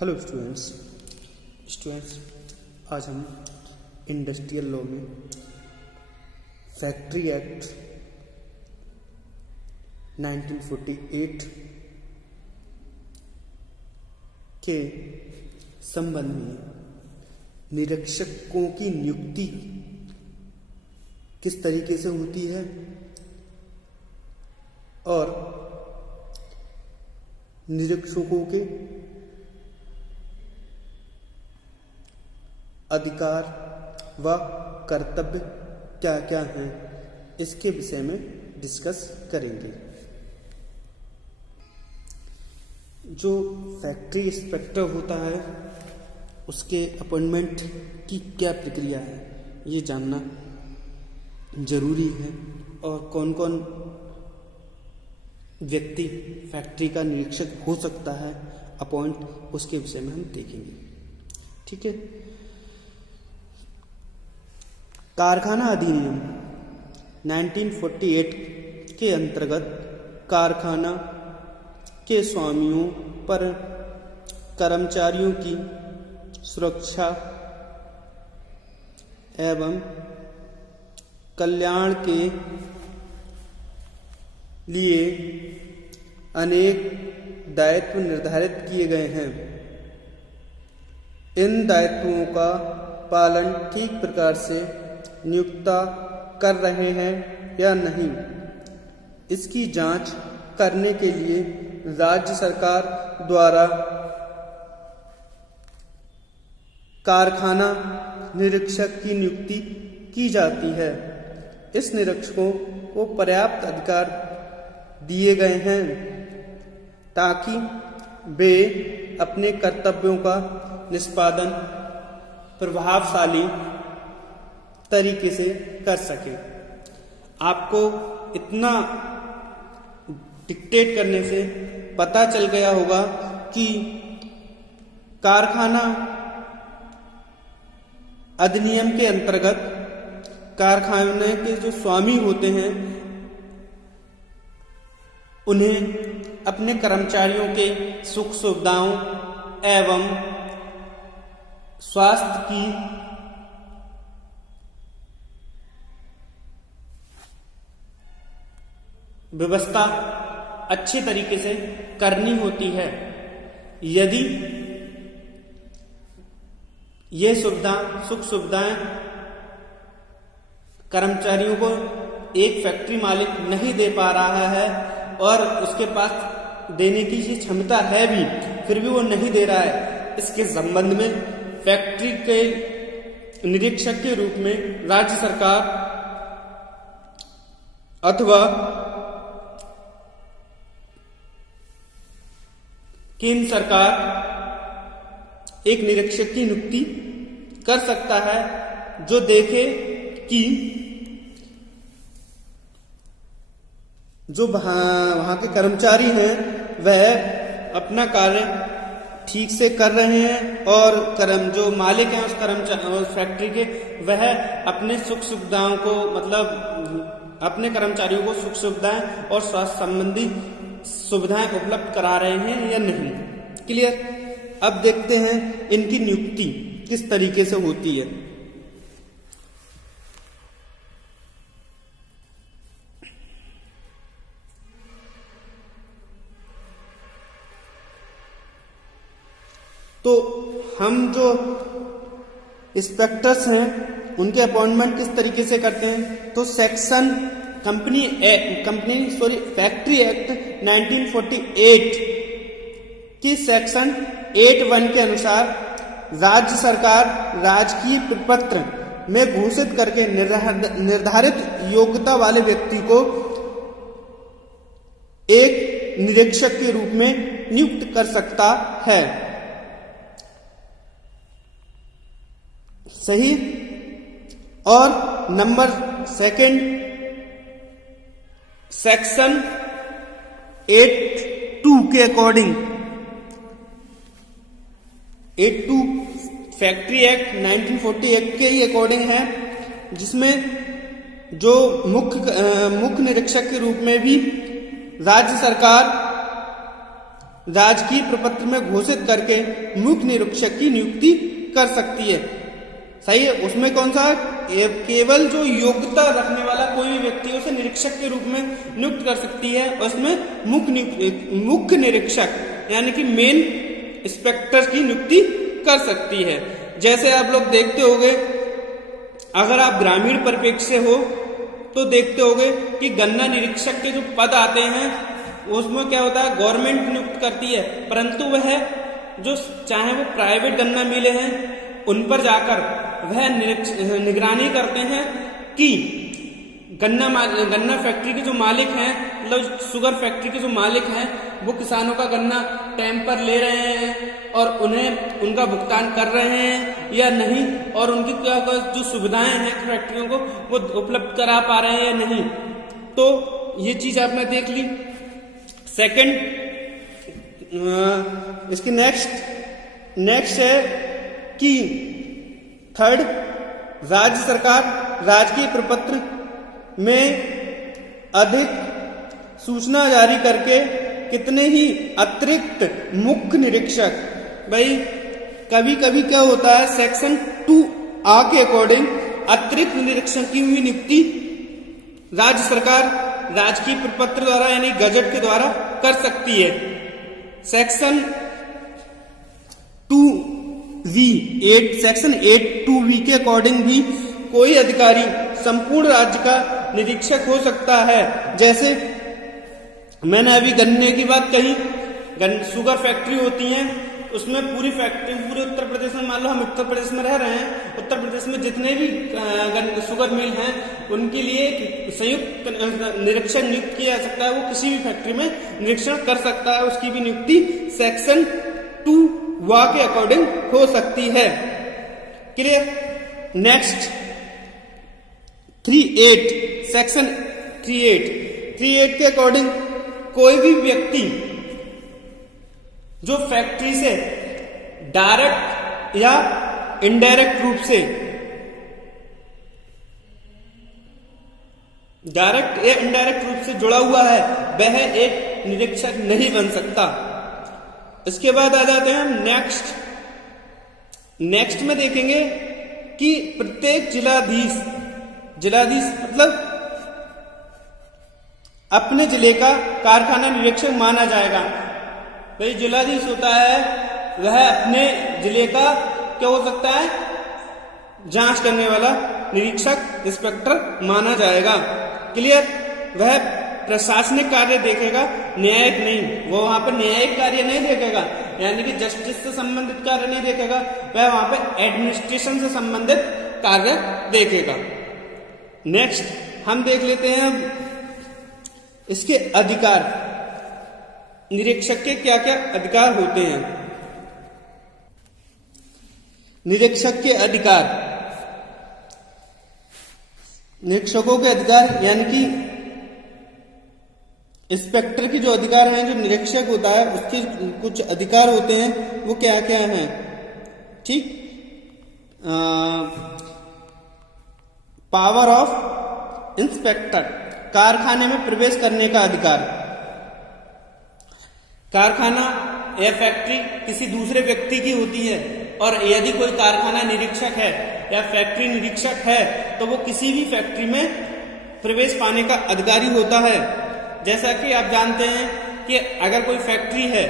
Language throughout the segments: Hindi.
हेलो स्टूडेंट्स आज हम इंडस्ट्रियल लॉ में फैक्ट्री एक्ट 1948 के संबंध में निरीक्षकों की नियुक्ति किस तरीके से होती है और निरीक्षकों के अधिकार व कर्तव्य क्या क्या हैं इसके विषय में डिस्कस करेंगे। जो फैक्ट्री इंस्पेक्टर होता है उसके अपॉइंटमेंट की क्या प्रक्रिया है ये जानना जरूरी है और कौन कौन व्यक्ति फैक्ट्री का निरीक्षक हो सकता है अपॉइंट, उसके विषय में हम देखेंगे। ठीक है। कारखाना अधिनियम 1948 के अंतर्गत कारखाना के स्वामियों पर कर्मचारियों की सुरक्षा एवं कल्याण के लिए अनेक दायित्व निर्धारित किए गए हैं। इन दायित्वों का पालन ठीक प्रकार से नियुक्ता कर रहे हैं या नहीं, इसकी जांच करने के लिए राज्य सरकार द्वारा कारखाना निरीक्षक की नियुक्ति की जाती है। इस निरीक्षकों को पर्याप्त अधिकार दिए गए हैं ताकि वे अपने कर्तव्यों का निष्पादन प्रभावशाली तरीके से कर सके। आपको इतना डिक्टेट करने से पता चल गया होगा कि कारखाना अधिनियम के अंतर्गत कारखाने के जो स्वामी होते हैं उन्हें अपने कर्मचारियों के सुख सुविधाओं एवं स्वास्थ्य की व्यवस्था अच्छे तरीके से करनी होती है। यदि ये सुख सुविधाएं कर्मचारियों को एक फैक्ट्री मालिक नहीं दे पा रहा है और उसके पास देने की ये क्षमता है भी, फिर भी वो नहीं दे रहा है, इसके संबंध में फैक्ट्री के निरीक्षक के रूप में राज्य सरकार अथवा केंद्र सरकार एक निरीक्षक की नियुक्ति कर सकता है जो देखे कि जो वहां के कर्मचारी हैं वह अपना कार्य ठीक से कर रहे हैं और जो मालिक हैं उस फैक्ट्री के वह अपने सुख सुविधाओं को मतलब अपने कर्मचारियों को सुख सुविधाएं और स्वास्थ्य संबंधी सुविधाएं उपलब्ध करा रहे हैं या नहीं। क्लियर। अब देखते हैं इनकी नियुक्ति किस तरीके से होती है। तो हम जो इंस्पेक्टर्स हैं उनके अपॉइंटमेंट किस तरीके से करते हैं, तो फैक्ट्री एक्ट 1948 की सेक्शन 8(1) के अनुसार राज्य सरकार राजकीय प्रपत्र में घोषित करके निर्धारित योग्यता वाले व्यक्ति को एक निरीक्षक के रूप में नियुक्त कर सकता है। सही। और नंबर 2 सेक्शन 8(2) के अकॉर्डिंग 8(2) फैक्ट्री एक्ट 1948 के ही अकॉर्डिंग है, जिसमें जो मुख्य निरीक्षक के रूप में भी राज्य सरकार राजकीय प्रपत्र में घोषित करके मुख्य निरीक्षक की नियुक्ति कर सकती है। सही है। उसमें कौन सा, केवल जो योग्यता रखने वाला कोई भी व्यक्ति उसे निरीक्षक के रूप में नियुक्त कर सकती है। उसमें मुख्य निरीक्षक यानी कि मेन इंस्पेक्टर की नियुक्ति कर सकती है। जैसे आप लोग देखते होंगे, अगर आप ग्रामीण परिप्रेक्ष्य से हो तो देखते होंगे कि गन्ना निरीक्षक के जो पद आते हैं उसमें क्या होता है, गवर्नमेंट नियुक्त करती है, परंतु वह जो चाहे वो प्राइवेट गन्ना मिले हैं उन पर जाकर वह निगरानी करते हैं कि गन्ना फैक्ट्री के जो मालिक हैं, मतलब शुगर फैक्ट्री के जो मालिक हैं, वो किसानों का गन्ना टाइम पर ले रहे हैं और उन्हें उनका भुगतान कर रहे हैं या नहीं, और उनकी क्या जो सुविधाएं हैं फैक्ट्रियों को वो उपलब्ध करा पा रहे हैं या नहीं। तो ये चीज आपने देख ली। सेकंड, इसकी नेक्स्ट है कि थर्ड, राज्य सरकार राजकीय प्रपत्र में अधिक सूचना जारी करके कितने ही अतिरिक्त मुख्य निरीक्षक, भाई कभी कभी क्या होता है, सेक्शन 2A के अकॉर्डिंग अतिरिक्त निरीक्षक की हुई नियुक्ति राज्य सरकार राजकीय प्रपत्र द्वारा यानी गजट के द्वारा कर सकती है। सेक्शन 8(2)V के अकॉर्डिंग भी कोई अधिकारी संपूर्ण राज्य का निरीक्षक हो सकता है। जैसे मैंने अभी गन्ने की बात कही, शुगर फैक्ट्री होती है, उसमें पूरी फैक्ट्री पूरे उत्तर प्रदेश में, मान लो हम उत्तर प्रदेश में रह रहे हैं, उत्तर प्रदेश में जितने भी शुगर मिल हैं उनके लिए संयुक्त निरीक्षक नियुक्त किया जा सकता है। वो किसी भी फैक्ट्री में निरीक्षण कर सकता है, उसकी भी नियुक्ति सेक्शन 2A के अकॉर्डिंग हो सकती है। क्लियर। नेक्स्ट 3(8) सेक्शन 3(8) के अकॉर्डिंग कोई भी व्यक्ति जो फैक्ट्री से डायरेक्ट या इनडायरेक्ट रूप से जुड़ा हुआ है वह एक निरीक्षक नहीं बन सकता। इसके बाद आ जाते हैं हम नेक्स्ट में देखेंगे कि प्रत्येक जिलाधीश मतलब अपने जिले का कारखाना निरीक्षक माना जाएगा। भाई जिलाधीश होता है वह अपने जिले का क्या हो सकता है, जांच करने वाला निरीक्षक इंस्पेक्टर माना जाएगा। क्लियर। वह प्रशासनिक कार्य देखेगा, न्यायिक नहीं। वो वहां पर न्यायिक कार्य नहीं देखेगा, यानी कि जस्टिस से संबंधित कार्य नहीं देखेगा, वह वहां पर एडमिनिस्ट्रेशन से संबंधित कार्य देखेगा। नेक्स्ट हम देख लेते हैं इसके अधिकार, निरीक्षक के क्या क्या अधिकार होते हैं। निरीक्षक के अधिकार, निरीक्षकों के अधिकार यानी कि इंस्पेक्टर की जो अधिकार हैं, जो निरीक्षक होता है उसके कुछ अधिकार होते हैं, वो क्या क्या हैं। ठीक। पावर ऑफ इंस्पेक्टर, कारखाने में प्रवेश करने का अधिकार। कारखाना या फैक्ट्री किसी दूसरे व्यक्ति की होती है और यदि कोई कारखाना निरीक्षक है या फैक्ट्री निरीक्षक है तो वो किसी भी फैक्ट्री में प्रवेश पाने का अधिकारी होता है। जैसा कि आप जानते हैं कि अगर कोई फैक्ट्री है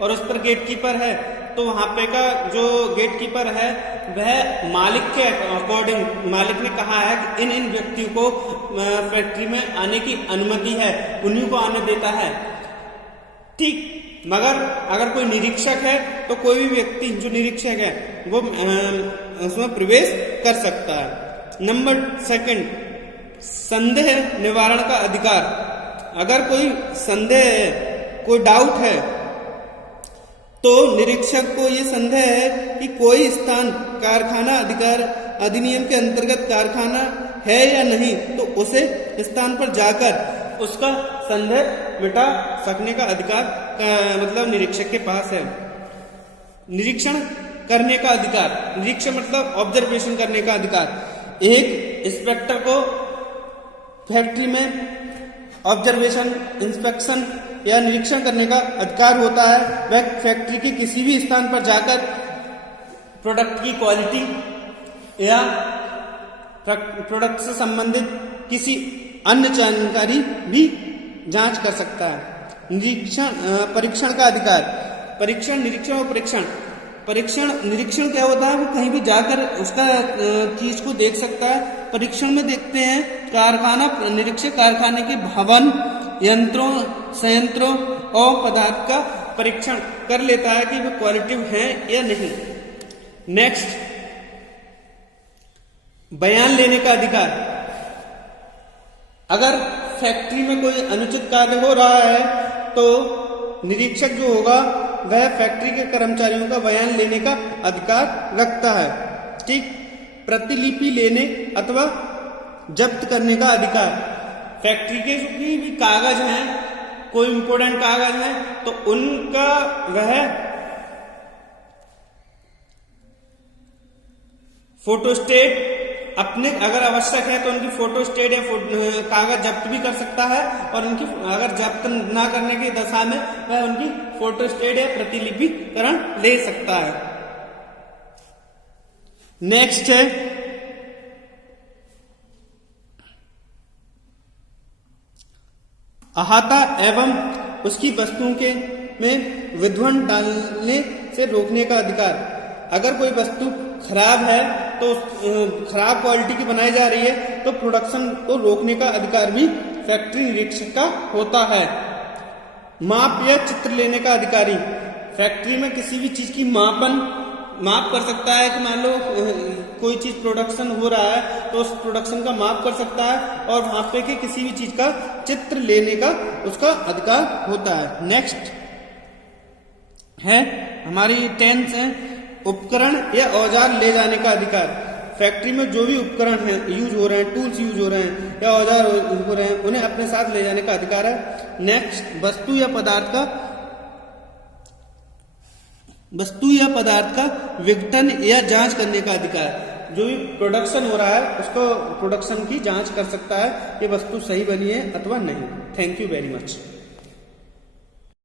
और उस पर गेटकीपर है तो वहां पे का जो गेटकीपर है वह मालिक के अकॉर्डिंग, मालिक ने कहा है कि इन व्यक्तियों को फैक्ट्री में आने की अनुमति है, उन्हीं को आने देता है। ठीक। मगर अगर कोई निरीक्षक है तो कोई भी व्यक्ति जो निरीक्षक है वो उसमें प्रवेश कर सकता है। नंबर 2, संदेह निवारण का अधिकार। अगर कोई संदेह है, कोई डाउट है, तो निरीक्षक को ये संदेह है कि कोई स्थान कारखाना अधिकार अधिनियम के अंतर्गत कारखाना है या नहीं, तो उसे स्थान पर जाकर उसका संदेह मिटा सकने का अधिकार मतलब निरीक्षक के पास है। निरीक्षण करने का अधिकार, निरीक्षण मतलब ऑब्जर्वेशन करने का अधिकार। एक इंस्पेक्टर को फैक्ट्री में ऑब्जर्वेशन, इंस्पेक्शन या निरीक्षण करने का अधिकार होता है। वह फैक्ट्री के किसी भी स्थान पर जाकर प्रोडक्ट की क्वालिटी या प्रोडक्ट से संबंधित किसी अन्य जानकारी भी जांच कर सकता है। परीक्षण का अधिकार, परीक्षण, निरीक्षण और परीक्षण निरीक्षण क्या होता है, वो कहीं भी जाकर उसका चीज को देख सकता है। परीक्षण में देखते हैं कारखाना निरीक्षक कारखाने के भवन, यंत्रों, संयंत्रों और पदार्थ का परीक्षण कर लेता है कि वे क्वालिटिव हैं या नहीं। नेक्स्ट, बयान लेने का अधिकार। अगर फैक्ट्री में कोई अनुचित कार्य हो रहा है तो निरीक्षक जो होगा वह फैक्ट्री के कर्मचारियों का बयान लेने का अधिकार रखता है। ठीक, प्रतिलिपि लेने अथवा जब्त करने का अधिकार। फैक्ट्री के जो भी कागज हैं, कोई इंपोर्टेंट कागज हैं, तो उनका वह फोटोस्टेट अपने अगर आवश्यक है तो उनकी फोटोस्टेट या कागज जब्त भी कर सकता है, और उनकी अगर जब्त ना करने की दशा में वह उनकी फोटोस्टेट या प्रतिलिपिकरण ले सकता है। नेक्स्ट है अहाता एवं उसकी वस्तुओं के में विध्वंस डालने से रोकने का अधिकार। अगर कोई वस्तु खराब है तो खराब क्वालिटी की बनाई जा रही है तो प्रोडक्शन को रोकने का अधिकार भी फैक्ट्री निरीक्षक का होता है। माप या चित्र लेने का अधिकारी। फैक्ट्री में किसी भी चीज की माप कर सकता है कि मान लो कोई चीज प्रोडक्शन हो रहा है तो उस प्रोडक्शन का माप कर सकता है और वहां पे के किसी भी चीज का चित्र लेने का उसका अधिकार होता है। नेक्स्ट है हमारी 10th है उपकरण या औजार ले जाने का अधिकार। फैक्ट्री में जो भी उपकरण है यूज हो रहे हैं, टूल्स यूज हो रहे हैं या औजार हो रहे हैं, उन्हें अपने साथ ले जाने का अधिकार है। नेक्स्ट, वस्तु या पदार्थ का विघटन या जांच करने का अधिकार। जो भी प्रोडक्शन हो रहा है उसको प्रोडक्शन की जांच कर सकता है कि वस्तु सही बनी है अथवा नहीं। Thank you very much.